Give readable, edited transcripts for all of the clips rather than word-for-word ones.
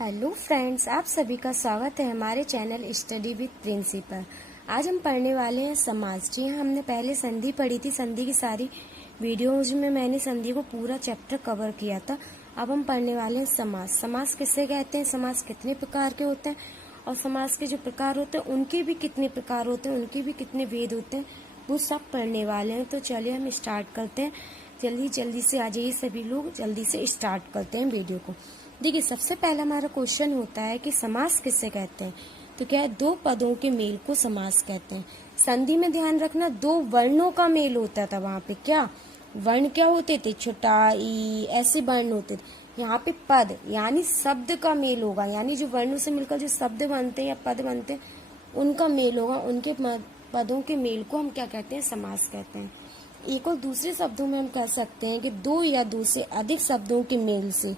Hello friends, आप सभी का स्वागत है हमारे चैनल स्टडी विद प्रिंसिपल। आज हम पढ़ने वाले हैं समास। जी हाँ, हमने पहले संधि पढ़ी थी। संधि की सारी वीडियोज में मैंने संधि को पूरा चैप्टर कवर किया था। अब हम पढ़ने वाले हैं समास। समास किसे कहते हैं, समास कितने प्रकार के होते हैं और समास के जो प्रकार होते हैं उनके भी कितने प्रकार होते हैं, उनके भी कितने भेद होते हैं, वो सब पढ़ने वाले हैं। तो चलिए हम स्टार्ट करते हैं। जल्दी से आ जाइए सभी लोग, जल्दी से स्टार्ट करते हैं वीडियो को। देखिए, सबसे पहला हमारा क्वेश्चन होता है कि समास किससे कहते हैं। तो क्या है, दो पदों के मेल को समास कहते हैं। संधि में ध्यान रखना, दो वर्णों का मेल होता था। वहां पे क्या वर्ण क्या होते थे, छुटा ई ऐसे वर्ण होते थे। यहाँ पे पद यानी शब्द का मेल होगा, यानी जो वर्णों से मिलकर जो शब्द बनते हैं या पद बनते हैं उनका मेल होगा। उनके पदों के मेल को हम क्या कहते हैं, समास कहते हैं। एक और दूसरे शब्दों में हम कह सकते हैं कि दो या दो से अधिक शब्दों के मेल से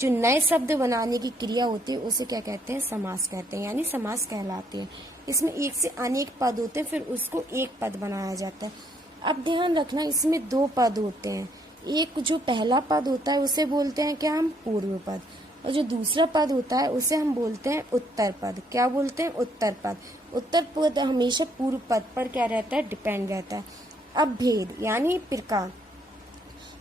जो नए शब्द बनाने की क्रिया होती है उसे क्या कहते हैं, समास कहते हैं, यानी समास कहलाते हैं। इसमें एक से अनेक पद होते हैं, फिर उसको एक पद बनाया जाता है। अब ध्यान रखना, इसमें दो पद होते हैं। एक जो पहला पद होता है उसे बोलते हैं क्या हम, पूर्व पद, और जो दूसरा पद होता है उसे हम बोलते हैं उत्तर पद। क्या बोलते हैं, उत्तर पद। उत्तर पद हमेशा पूर्व पद पर क्या रहता है, डिपेंड रहता है। अब भेद यानी प्रकार,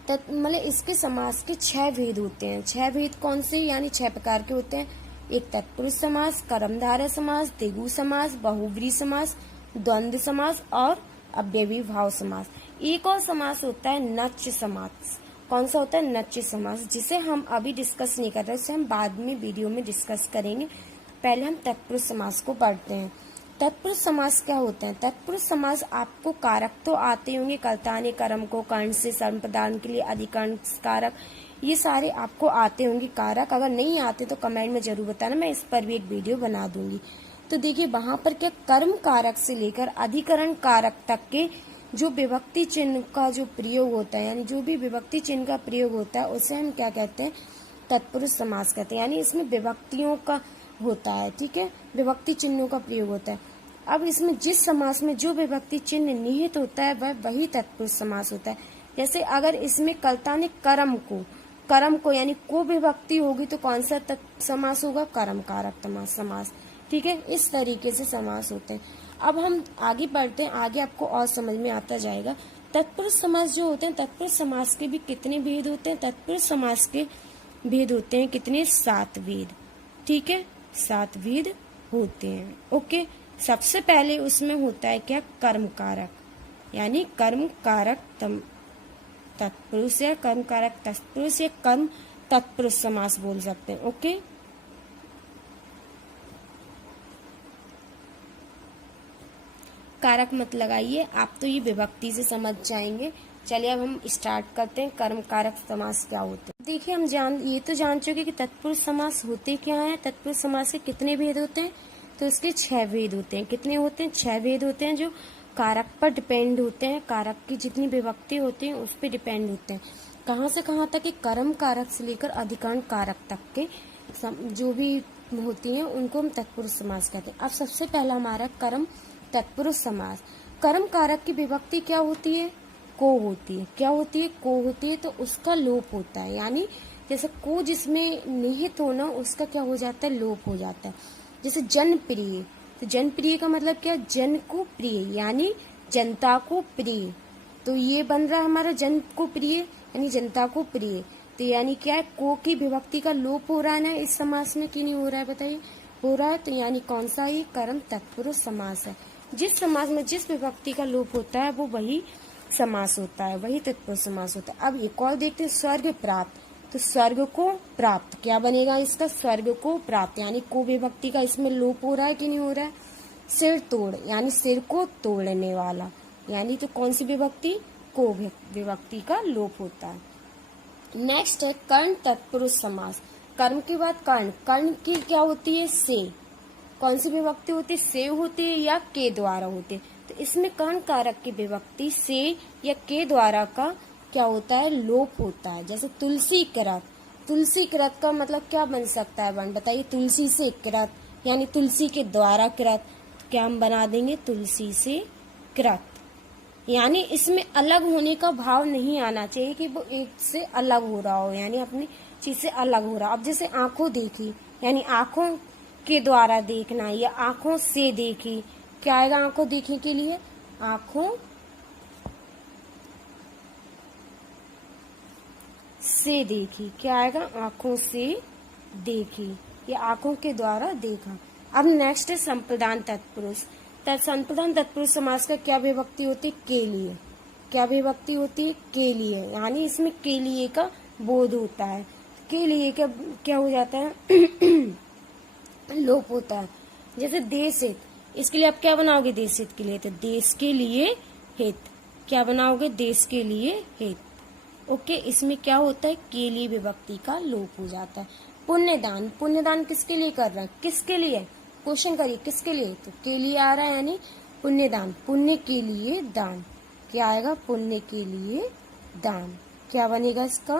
मतलब इसके समास के 6 भेद होते हैं। 6 भेद कौन से, यानी 6 प्रकार के होते हैं। एक तत्पुरुष समास, कर्मधारय समास, द्विगु समास, बहुव्रीहि समास, द्वंद्व समास और अव्ययी भाव समास। एक और समास होता है नच्य समास। कौन सा होता है, नच्य समास, जिसे हम अभी डिस्कस नहीं कर रहे, उसे हम बाद में वीडियो में डिस्कस करेंगे। पहले हम तत्पुरुष समास को पढ़ते हैं। तत्पुरुष समास क्या होते हैं। तत्पुरुष समास आपको कारक तो आते होंगे, कर्ता ने कर्म को कर्ण से संप्रदान के लिए अधिकरण कारक, ये सारे आपको आते होंगे कारक। अगर नहीं आते तो कमेंट में जरूर बताना, मैं इस पर भी एक वीडियो बना दूंगी। तो देखिए, वहां पर क्या कर्म कारक से लेकर अधिकरण कारक तक के जो विभक्ति चिन्ह का जो प्रयोग होता है, यानी जो भी विभक्ति चिन्ह का प्रयोग होता है उसे हम क्या कहते हैं, तत्पुरुष समास कहते हैं। यानी इसमें विभक्तियों का होता है, ठीक है, विभक्ति चिन्हों का प्रयोग होता है। अब इसमें जिस समास में जो विभक्ति चिन्ह निहित होता है वह वही तत्पुरुष समास होता है। जैसे अगर इसमें कर्ता ने कर्म को यानी को विभक्ति होगी तो कौन सा समास होगा, कर्म कारक समास, ठीक है। इस तरीके से समास होते हैं। अब हम आगे बढ़ते हैं, आगे आपको और समझ में आता जाएगा। तत्पुरुष समास जो होते हैं, तत्पुरुष समास के भी कितने भेद होते हैं। तत्पुरुष समास के भेद होते हैं कितने, 7 भेद, ठीक है, 7 भेद होते हैं। ओके, सबसे पहले उसमें होता है क्या, कर्म कारक, यानी कर्म कारक तत्पुरुष या कर्म कारक तत्पुरुष या कर्म तत्पुरुष समास बोल सकते हैं। ओके, कारक मत लगाइए, आप तो ये विभक्ति से समझ जाएंगे। चलिए अब हम स्टार्ट करते हैं, कर्म कारक समास क्या होते हैं। देखिए, हम ये तो जान चुके कि तत्पुरुष समास होते क्या है। तत्पुरुष समास के कितने भेद होते हैं, तो इसके 6 भेद होते हैं। कितने होते हैं, 6 भेद होते हैं, जो कारक पर डिपेंड होते हैं। कारक की जितनी विभक्ति होती है उस पर डिपेंड होते हैं। कहाँ से कहाँ तक, कि कर्म कारक से लेकर अधिकरण कारक तक के जो भी होती हैं उनको हम तत्पुरुष समास कहते हैं। अब सबसे पहला हमारा कर्म तत्पुरुष समास। कर्म कारक की विभक्ति क्या होती है, को होती है। क्या होती है, को होती है, तो उसका लोप होता है। यानी जैसे को जिसमें निहित होना उसका क्या हो जाता है, लोप हो जाता है। जैसे जनप्रिय, तो जनप्रिय का मतलब क्या, जन को प्रिय, यानी जनता को प्रिय। तो ये बन रहा है हमारा जन को प्रिय, यानी जनता को प्रिय। तो यानी क्या है, को की विभक्ति का लोप हो रहा है ना इस समास में, कि नहीं हो रहा है, बताइए, हो रहा है। तो यानी कौन सा, ये कर्म तत्पुरुष समास है। जिस समास में जिस विभक्ति का लोप होता है वो वही समास होता है, वही तत्पुरुष समास होता है। अब एक और देखते हैं, स्वर्ग प्राप्त। तो स्वर्ग को प्राप्त क्या बनेगा इसका, स्वर्ग को प्राप्त, यानी को विभक्ति का इसमें लोप हो रहा है कि नहीं हो रहा है। सिर तोड़, यानी सिर को तोड़ने वाला, यानी तो कौन सी विभक्ति, को विभक्ति का लोप होता है। नेक्स्ट है कर्ण तत्पुरुष समास। कर्म के बाद कर्ण, कर्ण की क्या होती है, से। कौन सी विभक्ति होती है, से होती है या के द्वारा होती है। तो इसमें कर्ण कारक की विभक्ति से या के द्वारा का क्या होता है, लोप होता है। जैसे तुलसी कृत, तुलसी कृत का मतलब क्या बन सकता है वर्ण, बताइए, तुलसी से कृत, यानी तुलसी के द्वारा कृत। क्या हम बना देंगे, तुलसी से कृत। यानी इसमें अलग होने का भाव नहीं आना चाहिए कि वो एक से अलग हो रहा हो, यानी अपनी चीज से अलग हो रहा। अब जैसे आंखों देखी, यानी आंखों के द्वारा देखना या आंखों से देखी। क्या आएगा आंखों देखने के लिए? आंखों से देखी। क्या आएगा? आंखों से देखी या आंखों के द्वारा देखा। अब नेक्स्ट है संप्रदान तत्पुरुष। संप्रदान तत्पुरुष समास का क्या विभक्ति होती है? के लिए। क्या विभक्ति होती है? के लिए, यानी इसमें के लिए का बोध होता है। के लिए का क्या हो जाता है? लोप होता है। जैसे देश हित, इसके लिए आप क्या बनाओगे? देश हित के लिए, तो देश के लिए हित। क्या बनाओगे? देश के लिए हित। ओके, इसमें क्या होता है? के लिए विभक्ति का लोप हो जाता है। पुण्यदान, पुण्यदान किसके लिए कर रहा है? किसके लिए? क्वेश्चन करिए किसके लिए? तो के लिए आ रहा है, यानी पुण्यदान, पुण्य के लिए दान। क्या आएगा? पुण्य के लिए दान। क्या बनेगा इसका?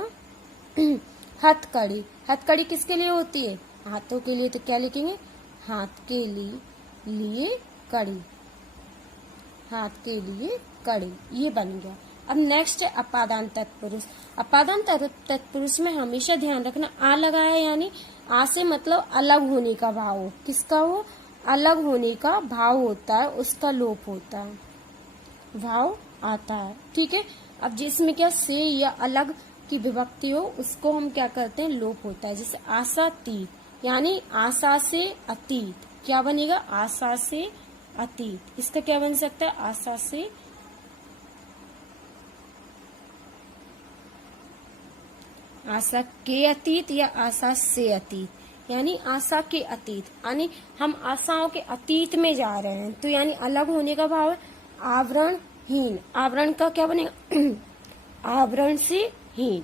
हथकड़ी, हथकड़ी किसके लिए होती है? हाथों के लिए, तो क्या लिखेंगे? हाथ के लिए कड़ी, हाथ के लिए कड़ी। ये बन गया। अब नेक्स्ट है अपादान तत्पुरुष। अपादान तत्पुरुष में हमेशा ध्यान रखना आ लगा है, यानी आ से मतलब अलग होने का भाव हो। किसका हो? अलग होने का भाव होता है, उसका लोप होता है, भाव आता है। ठीक है। अब जिसमें क्या से या अलग की विभक्ति हो, उसको हम क्या करते हैं? लोप होता है। जैसे आशातीत, यानी आशा से अतीत। क्या बनेगा? आशा से अतीत। इसका क्या बन सकता है? आशा से आशा के अतीत या आशा से अतीत, यानी आशा के अतीत, यानी हम आशाओं के अतीत में जा रहे हैं, तो यानी अलग होने का भाव है। आवरणहीन, आवरण का क्या बनेगा? आवरण से हीन।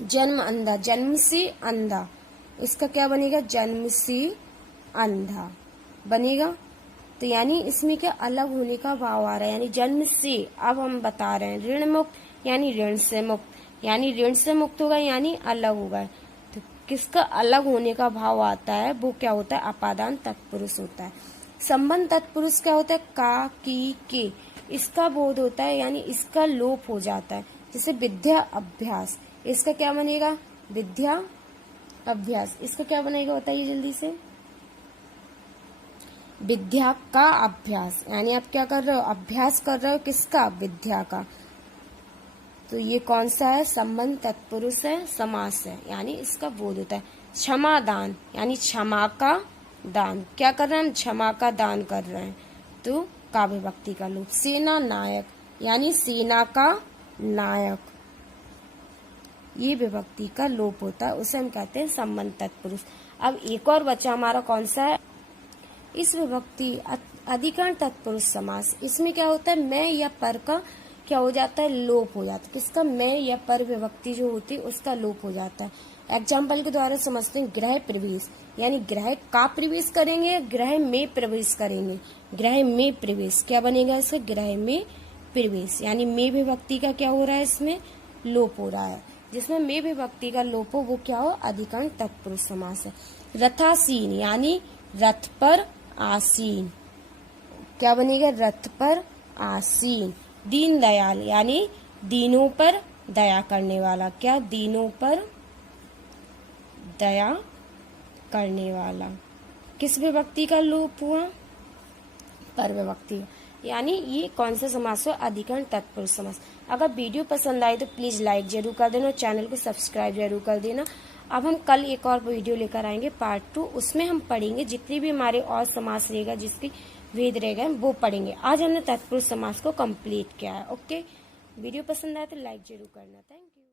जन्म अंधा, जन्म से अंधा, इसका क्या बनेगा? जन्म से अंधा बनेगा। तो यानी इसमें क्या अलग होने का भाव आ रहा है, यानी जन्म से। अब हम बता रहे हैं ऋण मुक्त, यानी ऋण से मुक्त, यानी ऋण से मुक्त होगा, यानी अलग होगा। तो किसका अलग होने का भाव आता है, वो क्या होता है? अपादान तत्पुरुष होता है। संबंध तत्पुरुष क्या होता है? का, की, के, इसका बोध होता है, यानी इसका लोप हो जाता है। जैसे विद्या अभ्यास, इसका क्या बनेगा? विद्या अभ्यास। इसका क्या बनेगा? बताइए जल्दी से। विद्या का अभ्यास, यानी आप क्या कर रहे हो? अभ्यास कर रहे हो किसका? विद्या का। तो ये कौन सा है? संबंध तत्पुरुष है, समास है, यानी इसका बोध होता है। क्षमा दान, यानी क्षमा का दान। क्या कर रहे हैं हम? क्षमा का दान कर रहे हैं, तो का विभक्ति का लोप। सेना नायक, यानी सेना का नायक, ये विभक्ति का लोप होता है, उसे हम कहते हैं संबंध तत्पुरुष। अब एक और बचा हमारा, कौन सा है? इस विभक्ति अधिकरण तत्पुरुष समास। इसमें क्या होता है? मैं या पर का क्या हो जाता है? लोप हो जाता है। किसका? मैं या पर विभक्ति जो होती है उसका लोप हो जाता है। एग्जाम्पल के द्वारा समझते हैं। गृह प्रवेश, यानी गृह का प्रवेश करेंगे या गृह में प्रवेश करेंगे? गृह में प्रवेश। क्या बनेगा इससे? गृह में प्रवेश, यानी में विभक्ति का क्या हो रहा है? इसमें लोप हो रहा है। जिसमें में विभक्ति का लोप हो वो क्या हो? अधिकरण तत्पुरुष समास है। रथासीन, यानी रथ पर आसीन। क्या बनेगा? रथ पर आसीन। दीन दयाल, यानी दीनों पर दया करने वाला। क्या? दीनों पर दया करने वाला। किस विभक्ति का लोप हुआ? पर विभक्ति। यानी ये कौन सा समास हो? अधिकरण तत्पुरुष समास। अगर वीडियो पसंद आए तो प्लीज लाइक जरूर कर देना और चैनल को सब्सक्राइब जरूर कर देना। अब हम कल एक और वीडियो लेकर आएंगे पार्ट 2, उसमें हम पढ़ेंगे जितनी भी हमारे और समास रहेगा, जिसकी भेद रहेगा वो पढ़ेंगे। आज हमने तत्पुरुष समास को कंप्लीट किया है। ओके, वीडियो पसंद आए तो लाइक जरूर करना। Thank you.